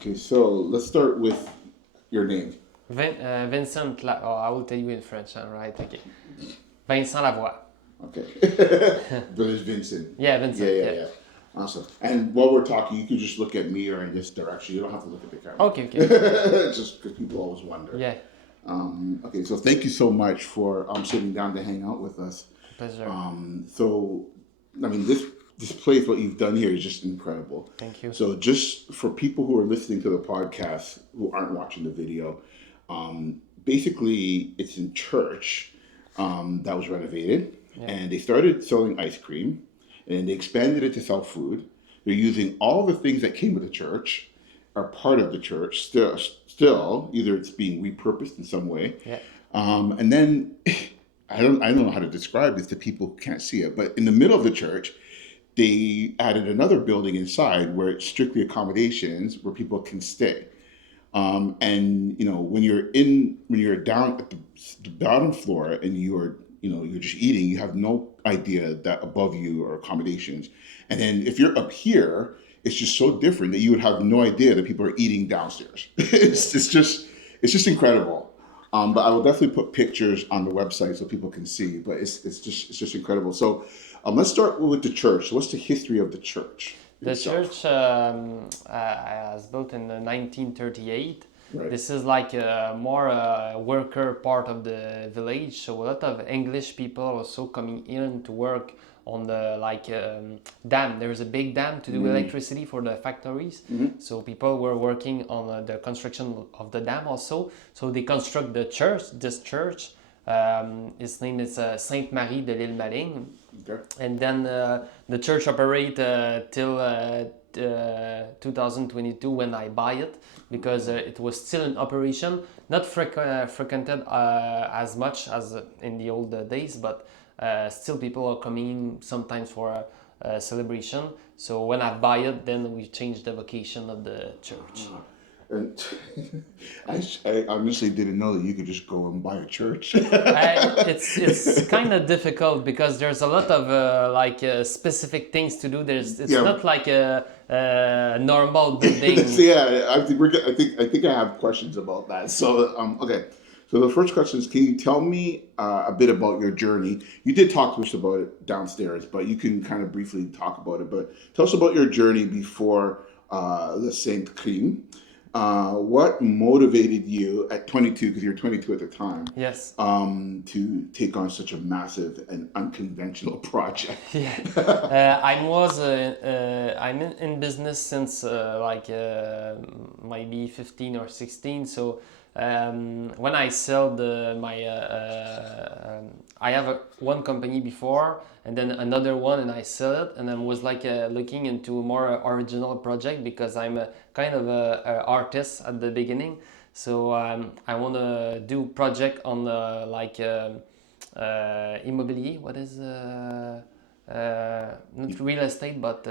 Okay, so let's start with your name. Vincent, I will tell you in French, huh? Right? Okay. Vincent Lavoie. Okay. Village Vincent. Yeah, Yeah, Vincent. yeah, Yeah. yeah. Awesome. And while we're talking, you can just look at me or in this direction. You don't have to look at the camera. Okay, okay. Just because people always wonder. Yeah, Okay, so thank you so much for sitting down to hang out with us. pleasure. So, I mean, this place, what you've done here is just incredible. Thank you. So, just for people who are listening to the podcast who aren't watching the video, basically, it's in church that was renovated, Yeah. and they started selling ice cream, and they expanded it to sell food. They're using all the things that came with the church, are part of the church still either it's being repurposed in some way, Yeah. and then I don't know how to describe this to people who can't see it, but in the middle of the church, they added another building inside where it's strictly accommodations where people can stay. And when you're down at the bottom floor and you're just eating, you have no idea that above you are accommodations. And then if you're up here, it's just so different that you would have no idea that people are eating downstairs. It's just incredible. But I will definitely put pictures on the website so people can see. But it's just incredible. So let's start with the church. So what's the history of the church The itself? church was built in 1938. Right. This is like a more worker part of the village, so a lot of English people are also coming in to work on the dam. There's a big dam to do electricity for the factories, so people were working on the construction of the dam also. So they construct the church. This church, its name is Sainte Marie de l'Île Maligne. Okay. And then the church operate till 2022 when I buy it, because it was still in operation, not frequented as much as in the old days, but still people are coming sometimes for a celebration. So when I buy it, then we change the vocation of the church. And I honestly didn't know that you could just go and buy a church. It's kind of difficult because there's a lot of specific things to do. It's Yeah. not like a normal building. Yeah, I think I have questions about that. So okay, so the first question is, can you tell me a bit about your journey? You did talk to us about it downstairs, but you can kind of briefly talk about it. But tell us about your journey before the Saint Cream. What motivated you at 22, because you're 22 at the time, Yes. to take on such a massive and unconventional project? Yeah. I'm in business since maybe 15 or 16. So when I sell I have one company before and then another one, and I sell it, and I was looking into more original project because I'm a kind of a artist at the beginning. So I want to do project on immobilier. What is not real estate, but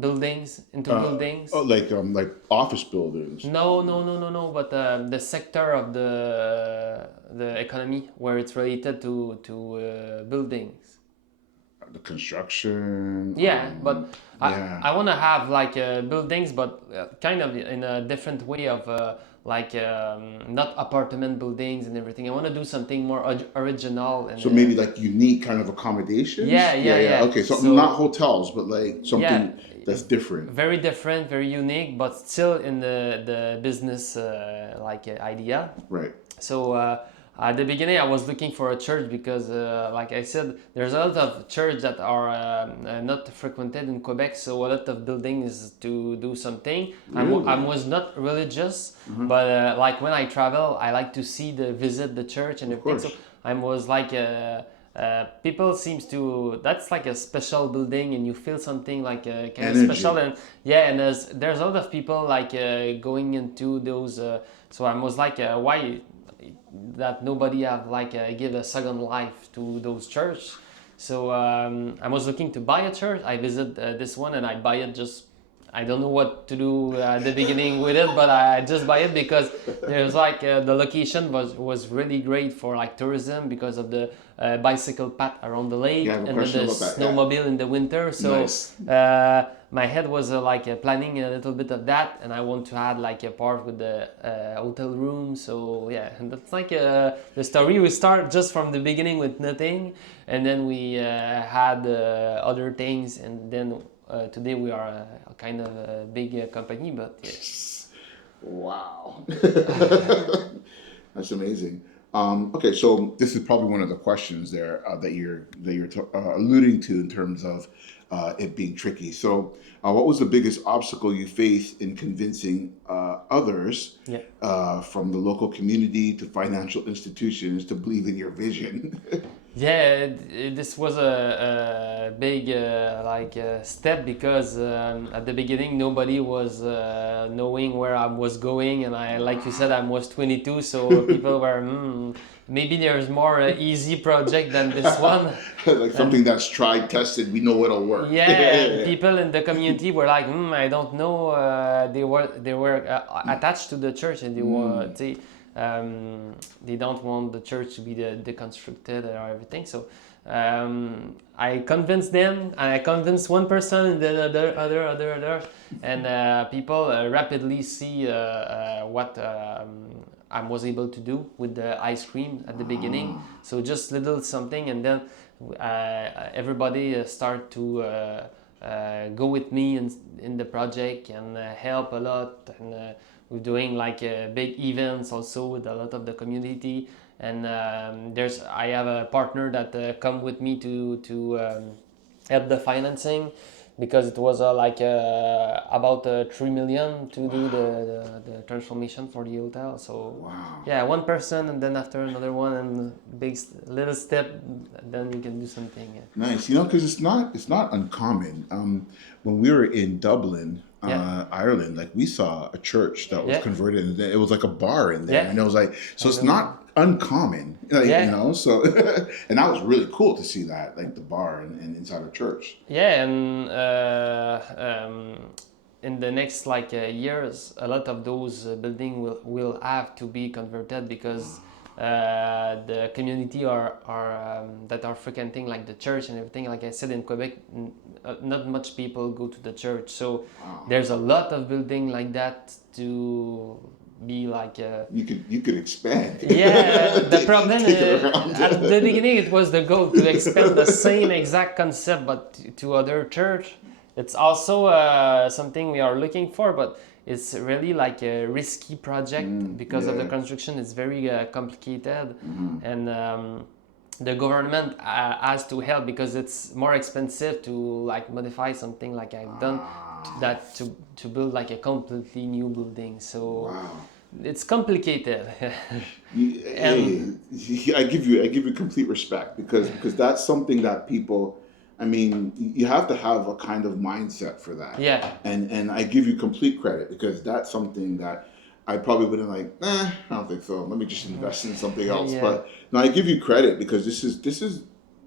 buildings, into buildings. Oh, like office buildings. No. But the sector of the economy where it's related to buildings. The construction. Yeah, but yeah. I want to have buildings, but kind of in a different way of not apartment buildings and everything. I want to do something more original. And So maybe like unique kind of accommodations? Yeah. Okay, so So- not hotels, but like something Yeah. that's different. Very different, very unique, but still in the business idea. Right. So at the beginning, I was looking for a church because, like I said, there's a lot of churches that are not frequented in Quebec. So a lot of buildings to do something. Really? I was not religious, but when I travel, I like to visit the church and everything. So course. I was people seems to, that's like a special building, and you feel something kind of Energy. special. And yeah, and there's a lot of people going into those. So I was why that nobody have give a second life to those churches. So I was looking to buy a church. I visit this one and I buy it just I don't know what to do at the beginning with it, but I just buy it because there's like the location was really great for like tourism because of the bicycle path around the Yeah, I lake have a and then the question about that. Yeah. snowmobile in the winter. So Nice. my head was planning a little bit of that, and I want to add like a part with the hotel room. So yeah, and that's like the story. We start just from the beginning with nothing, and then we had other things, and then today we are a kind of a big company. But yeah. Wow. That's amazing. Okay, so this is probably one of the questions there that you're alluding to in terms of it being tricky. So, what was the biggest obstacle you faced in convincing others Yeah. from the local community to financial institutions to believe in your vision? Yeah, this was a big step because at the beginning nobody was knowing where I was going, and I, like you said, I was 22, so people were maybe there's more easy project than this one, Like something and that's tried, tested, we know it'll work. yeah, and people in the community were like, I don't know. They were attached to the church, and they don't want the church to be deconstructed or everything. So I convinced them, and I convinced one person, and then other, and people rapidly see what I was able to do with the ice cream at the beginning. So just little something, and then everybody start to go with me in the project and help a lot. And we're doing like big events also with a lot of the community. And I have a partner that come with me to help the financing, because it was about 3 million to do the transformation for the hotel. So Wow. yeah, one person, and then after another one, and little step, and then you can do something. Nice, because it's not uncommon. When we were in Dublin, Yeah, Ireland, like we saw a church that was yeah, converted, and it was like a bar in there, yeah. and it was like, so I it's know. not uncommon, like, Yeah, so, and that was really cool to see that, like the bar and inside a church. yeah, and in the next years, a lot of those buildings will have to be converted because the community are that are frequenting like the church and everything. Like I said, in Quebec, not much people go to the church, so Wow. there's a lot of building like that to be like. You could expand. Yeah, the problem Take it around. at the beginning it was the goal to expand the same exact concept but to other church. It's also something we are looking for, but it's really like a risky project because of the Yeah. construction. It's very complicated, and the government has to help because it's more expensive to like modify something like I've done to build like a completely new building. So Wow. it's complicated. Hey, I give you complete respect because that's something that people, I mean, you have to have a kind of mindset for that. Yeah. And I give you complete credit because that's something that I probably wouldn't like, I don't think so. Let me just invest in something else. Yeah. But no, I give you credit because this is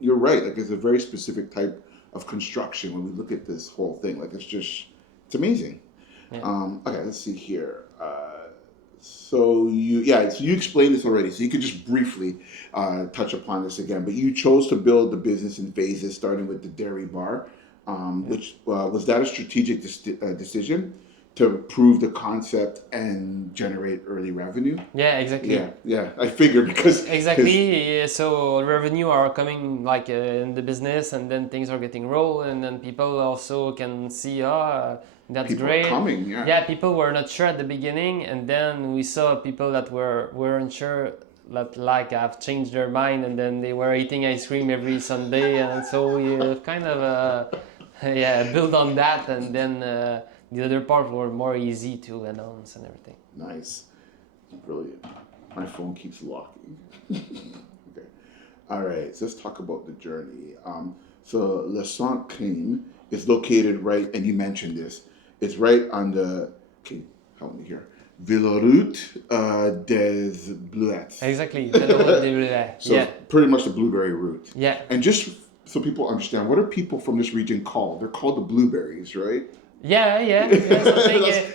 you're right. Like it's a very specific type of construction when we look at this whole thing. Like it's amazing. Yeah. Okay, let's see here. So you explained this already. So you could just briefly touch upon this again. But you chose to build the business in phases, starting with the dairy bar, which was that a strategic decision to prove the concept and generate early revenue? Yeah, exactly. Yeah. I figured because Exactly. So revenue are coming in the business, and then things are getting rolled, and then people also can see, that's people great. are coming. Yeah. Yeah, people were not sure at the beginning, and then we saw people that weren't sure that have changed their mind, and then they were eating ice cream every Sunday, and so we kind of build on that, and then the other part were more easy to announce and everything. Nice. Brilliant. My phone keeps locking. Okay. All right. So let's talk about the journey. So Le Saint Crime is located right, and you mentioned this. It's right on the. Okay, help me here. Villoroute des Bleuettes. Exactly. So Yeah. pretty much the blueberry route. Yeah. And just so people understand, what are people from this region called? They're called the blueberries, right? Something,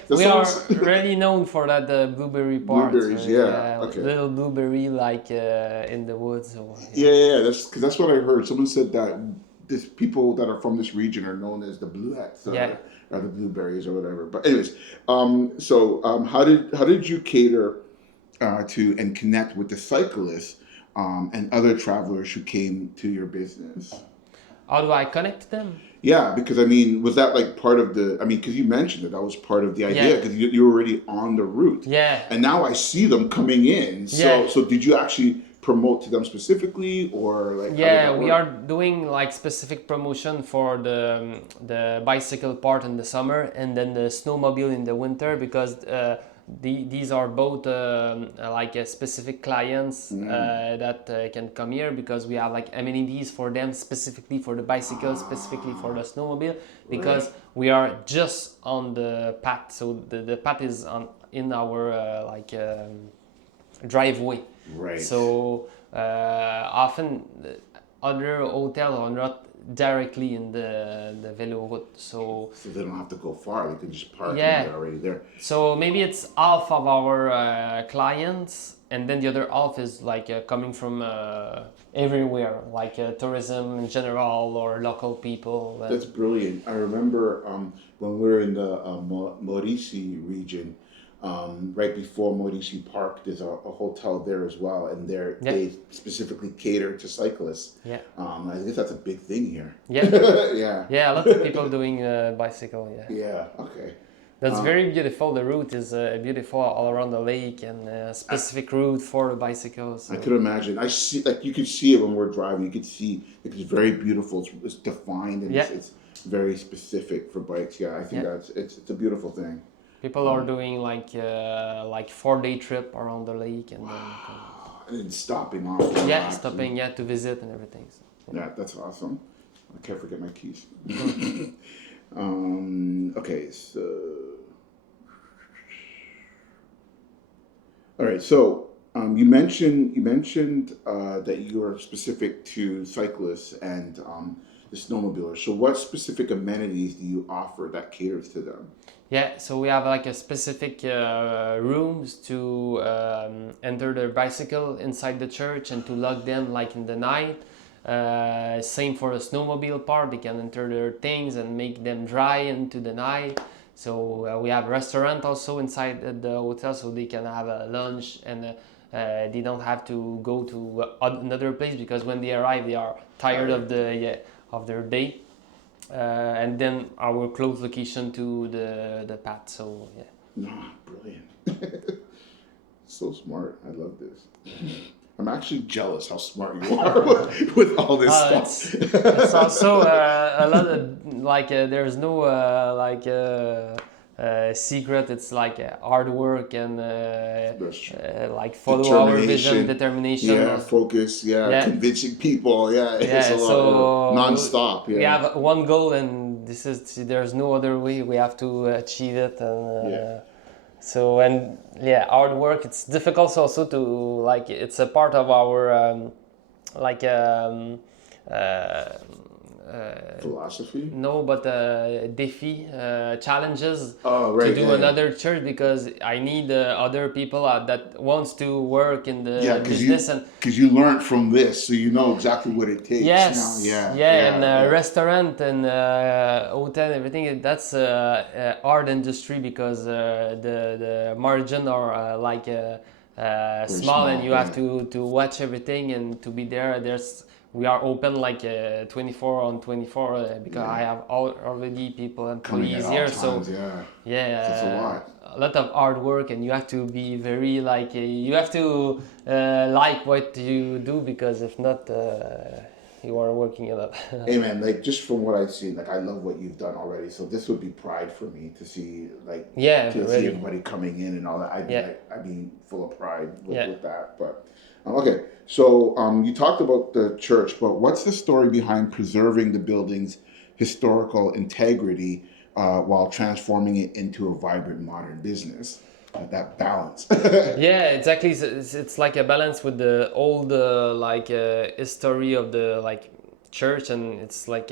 That we are sounds really known for that blueberry part. blueberries. Yeah. Okay. Little blueberry like in the woods. So Yeah. That's because that's what I heard. Someone said that this people that are from this region are known as the bluettes yeah. or the blueberries or whatever. But anyways, how did you cater to and connect with the cyclists and other travelers who came to your business? How do I connect them? Yeah, because I mean, was that like part of the? I mean, because you mentioned that was part of the idea Yeah, because you were already on the route, yeah, and now I see them coming in. yeah. So did you actually promote to them specifically, or like how did Yeah, that we work? are doing like specific promotion for the bicycle part in the summer and then the snowmobile in the winter because these are both like specific clients that can come here because we have like amenities for them specifically for the bicycle, specifically for the snowmobile because Right, we are just on the path. So the path is on in our driveway. right. So often other hotels are not directly in the velo route. So So they don't have to go far; they can just park and yeah, they're already there. so maybe it's half of our clients, and then the other half is like coming from everywhere, like tourism in general or local people. That's brilliant. I remember when we were in the Maurici region, right before Maurici Park, there's a hotel there as well, and Yeah, they specifically cater to cyclists. yeah, I guess that's a big thing here. yeah, Yeah. yeah. A lot of people doing bicycle. Yeah. Yeah. Okay. That's very beautiful. The route is beautiful all around the lake and specific route for the bicycles. I So could imagine. I see, like you could see it when we're driving. You could see like, it's very beautiful. It's defined and yeah, it's very specific for bikes. Yeah, I think yeah. that's it's a beautiful thing. People are doing like 4 day trip around the lake and then And then stopping off, yeah, relax, and stopping to visit and everything. So, yeah, that's awesome. I can't forget my keys. Okay, so all right, so you mentioned that you are specific to cyclists and the snowmobilers. So, what specific amenities do you offer that caters to them? yeah, so we have like a specific rooms to enter their bicycle inside the church and to lock them like in the night. Same for the snowmobile part; they can enter their things and make them dry into the night. So we have restaurant also inside the hotel, so they can have a lunch and they don't have to go to another place because when they arrive, they are tired of Tired. the yeah, of their day. And then our close location to the path. So yeah. Ah, brilliant. So smart. I love this. I'm actually jealous how smart you are with all this It's stuff. it's also a lot of like there's no secret. It's like hard work and That's true. like follow our vision, Determination, determination. yeah, focus, yeah, Yeah, convincing people, yeah, it's a yeah. lot, So non-stop, we yeah, have one goal, and this is there's no other way. We have to achieve it, and yeah. so and yeah, hard work. It's difficult also to like. It's a part of our like uh, Philosophy. no, but défi challenges Oh, to right, do yeah, yeah. another church because I need other people that wants to work in Yeah, the business and because you learned from this, so you know exactly what it takes now. yes, Yeah, yeah, and yeah, yeah. restaurant and hotel, everything. That's art industry because the margin are Very small, and small. you have Yeah, to watch everything and to be there. We are open like 24 on 24 because I yeah. have already people Coming at employees all here. So times. Yeah, that's a yeah, lot. a lot of hard work, and you have to be very like you have to like what you do because if not, you are working a lot. Hey man, like just from what I've seen, like I love what you've done already. So this would be pride for me to see, like, Yeah, to see really. everybody coming in and all that. Yeah, I'd be full of pride yeah. with that. But okay, so you talked about the church, but what's the story behind preserving the building's historical integrity while transforming it into a vibrant modern business? That balance. Yeah, exactly. It's like a balance with the old history of the like church, and it's like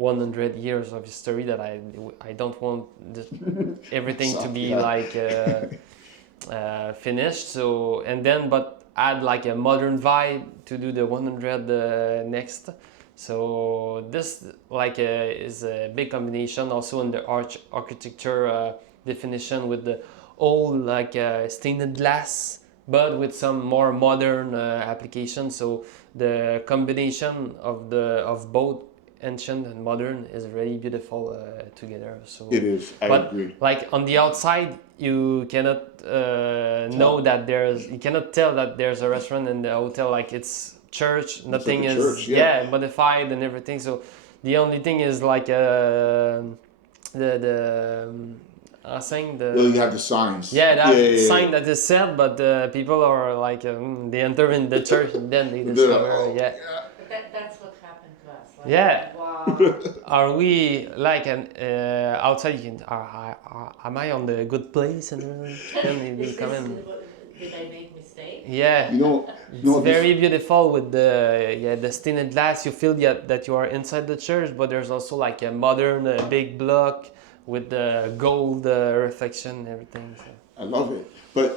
100 years of history that I don't want everything to be like finished. So and then but add like a modern vibe to do the 100 next. So this like is a big combination also in the architecture definition with the old like stained glass but with some more modern applications. So the combination of both ancient and modern is really beautiful together. So It is. I but agree. like on the outside you cannot know that you cannot tell that there's a restaurant in the hotel, like it's church, nothing like a is church, yeah. modified and everything. So the only thing is like the saying the Well, you have the signs. yeah, that Yeah. sign that is said, but people are like they enter in the church and then they discover yeah. But that's what happened to us. Like, Yeah. wow. Are we like an outside? You can. Am I on the good place? And then they come in. Did I make mistake? Yeah. It's very beautiful with the stained glass. You feel that you are inside the church, but there's also like a modern big block with the gold reflection and everything. So. I love it, but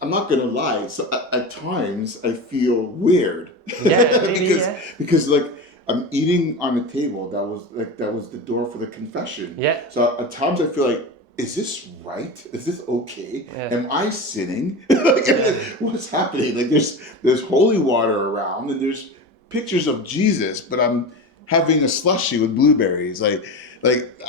I'm not gonna lie. So at times I feel weird. Yeah, maybe, because like I'm eating on a table that was the door for the confession. Yeah. So at times I feel like, is this right? Is this okay? Yeah. Am I sinning? What's happening? Like there's holy water around and there's pictures of Jesus, but I'm having a slushie with blueberries. Like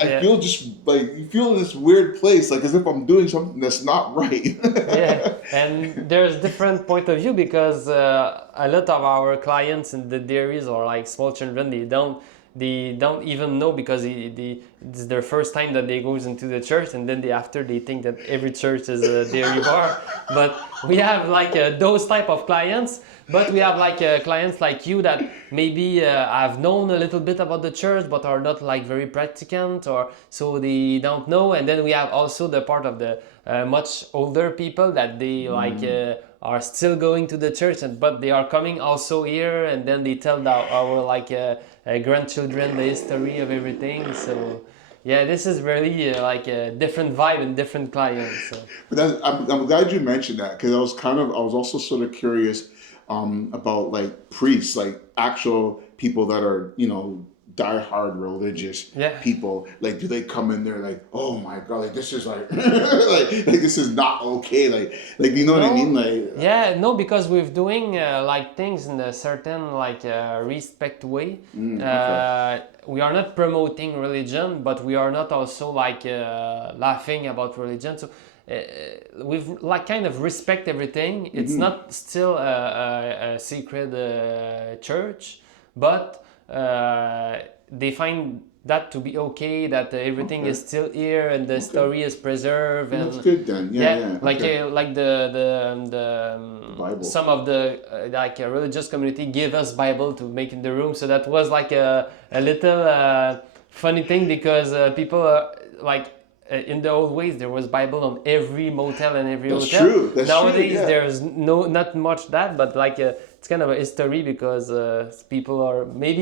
I feel just like you feel in this weird place, like as if I'm doing something that's not right. Yeah, and there's different point of view because a lot of our clients in the dairies or like small children, they don't even know because it's their first time that they goes into the church, and then after they think that every church is a dairy bar. But we have like those type of clients. But we have like clients like you that maybe have known a little bit about the church but are not like very practicant, or so they don't know. And then we have also the part of the much older people that they like are still going to the church, but they are coming also here, and then they tell our like grandchildren the history of everything. So yeah, this is really like a different vibe and different clients. So. But I'm glad you mentioned that, because I was also sort of curious about like priests, like actual people that are, diehard religious people. Like, do they come in there like, oh my God, like this is like, like this is not okay. Like you know what I mean? Like no, because we're doing like things in a certain like respect way. Okay. We are not promoting religion, but we are not also like laughing about religion. So we've like kind of respect everything. It's not still a secret church, but they find that to be okay, that everything is still here and the story is preserved. And that's good then. Yeah. Like Okay. like the Bible. some of the like a religious community give us Bible to make in the room. So that was like a little funny thing, because people like in the old ways there was Bible on every motel and every That's hotel. true. That's Nowadays true, yeah. there's not much that, but like it's kind of a history, because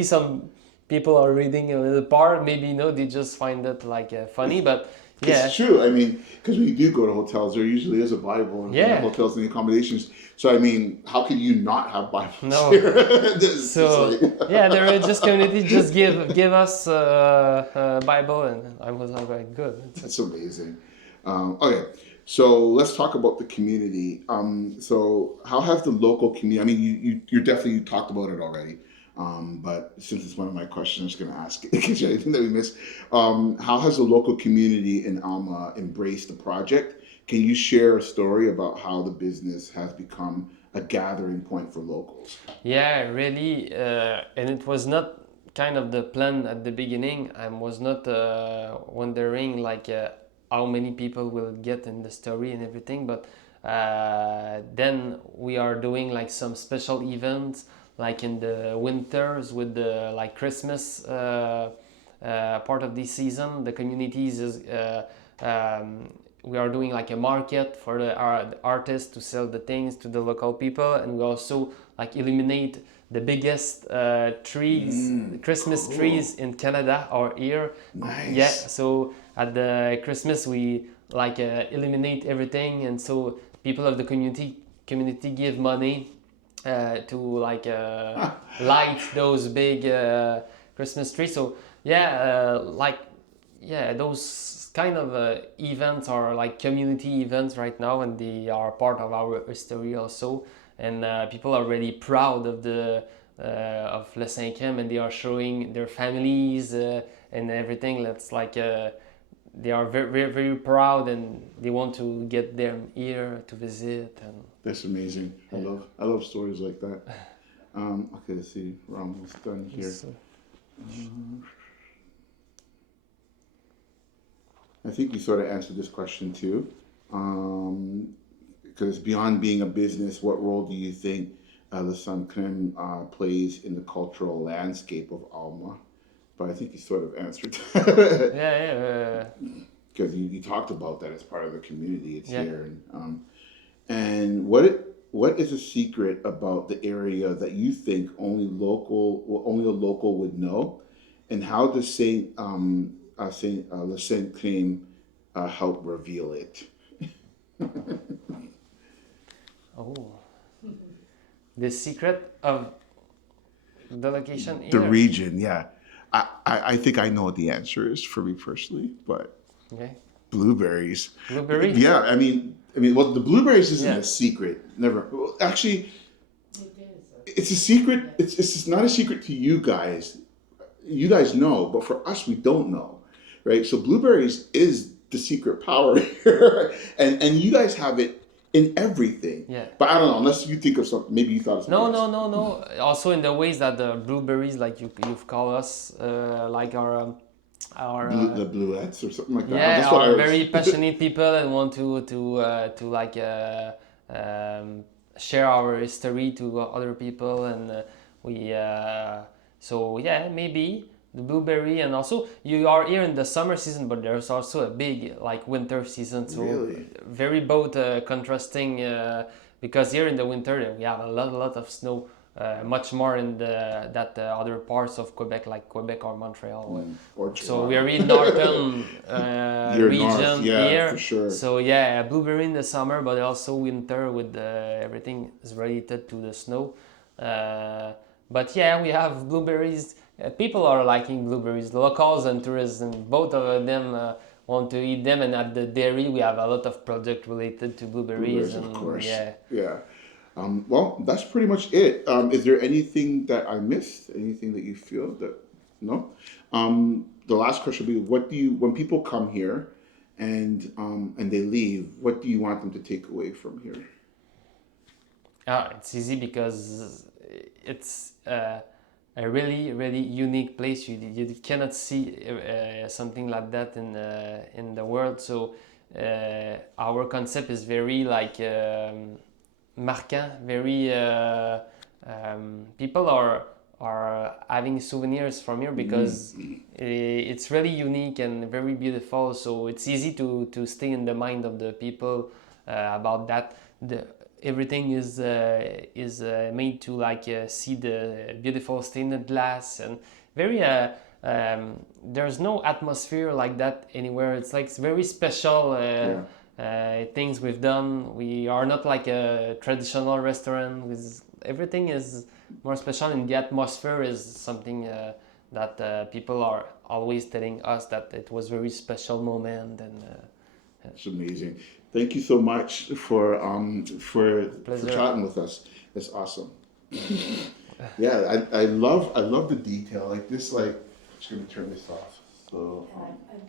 some people are reading a little part, maybe they just find it like funny, but yeah. It's true. I mean, because we do go to hotels, there usually is a Bible in the hotels and the accommodations. So I mean, how could you not have Bibles here? So yeah, the religious community just give us Bible, and I was like, good. That's amazing. Okay, so let's talk about the community. So how has the local community? I mean, you talked about it already. But since it's one of my questions, I'm just going to ask it in case anything that we missed. How has the local community in Alma embraced the project? Can you share a story about how the business has become a gathering point for locals? Yeah, really. And it was not kind of the plan at the beginning. I was not wondering like how many people will get in the story and everything. But then we are doing like some special events, like in the winters with the like Christmas part of this season. The communities is we are doing like a market for the artists to sell the things to the local people, and we also like illuminate the biggest trees, Christmas cool. trees in Canada are here. Nice. Yeah, so at the Christmas we like illuminate everything, and so people of the community give money to like light those big Christmas trees. So yeah, those kind of events are like community events right now, and they are part of our history also. And people are really proud of the of Le Cinquième, and they are showing their families and everything. That's like they are very, very, very proud, and they want to get them here to visit. And That's amazing. I love stories like that. Okay, let's see. We're almost done here. I think you sort of answered this question too. Because beyond being a business, what role do you think Le Saint-Crème plays in the cultural landscape of Alma? But I think you sort of answered. yeah. Because you talked about that as part of the community. It's Yeah. here. And what is a secret about the area that you think only a local would know? And how does Le Saint-Crème help reveal it? Oh, the secret of the location The here. region, yeah. I think I know what the answer is for me personally, but Okay. blueberries. Blueberries? Yeah, I mean, well, the blueberries isn't Yeah. a secret. Never. Well, actually, It is. it's a secret. It's not a secret to you guys. You guys know, but for us, we don't know, right? So blueberries is the secret power here, and you guys have it in everything. Yeah. But I don't know, unless you think of something. Maybe you thought of something. No. Also in the ways that the blueberries, like you've called us, like our The bluettes or something like that. yeah, That's what I are was- very passionate people and want to like share our history to other people, and we so yeah, maybe the blueberry. And also you are here in the summer season, but there's also a big like winter season, so Really? very both contrasting, because here in the winter we have a lot of snow, much more in that other parts of Quebec, like Quebec or Montreal. Or So we are in northern You're region north, yeah, here. for sure. So yeah, blueberry in the summer, but also winter with everything is related to the snow. But yeah, we have blueberries. People are liking blueberries, the locals and tourists, and both of them want to eat them. And at the dairy, we have a lot of project related to blueberries. Of And course. yeah. Yeah. Well, that's pretty much it. Is there anything that I missed? Anything that you feel that no? The last question would be: when people come here, and they leave, what do you want them to take away from here? It's easy because it's a really, really unique place. You cannot see something like that in the world. So our concept is very like marquant. Very people are having souvenirs from here because it's really unique and very beautiful. So it's easy to stay in the mind of the people about that. Everything is made to like see the beautiful stained glass, and very there's no atmosphere like that anywhere. It's very special things we've done. We are not like a traditional restaurant. Everything is more special, and the atmosphere is something that people are always telling us that it was very special moment. And it's amazing. Thank you so much for Pleasure. chatting with us. It's awesome. Yeah, I love the detail like this. Like, I'm just gonna turn this off. So. I'm going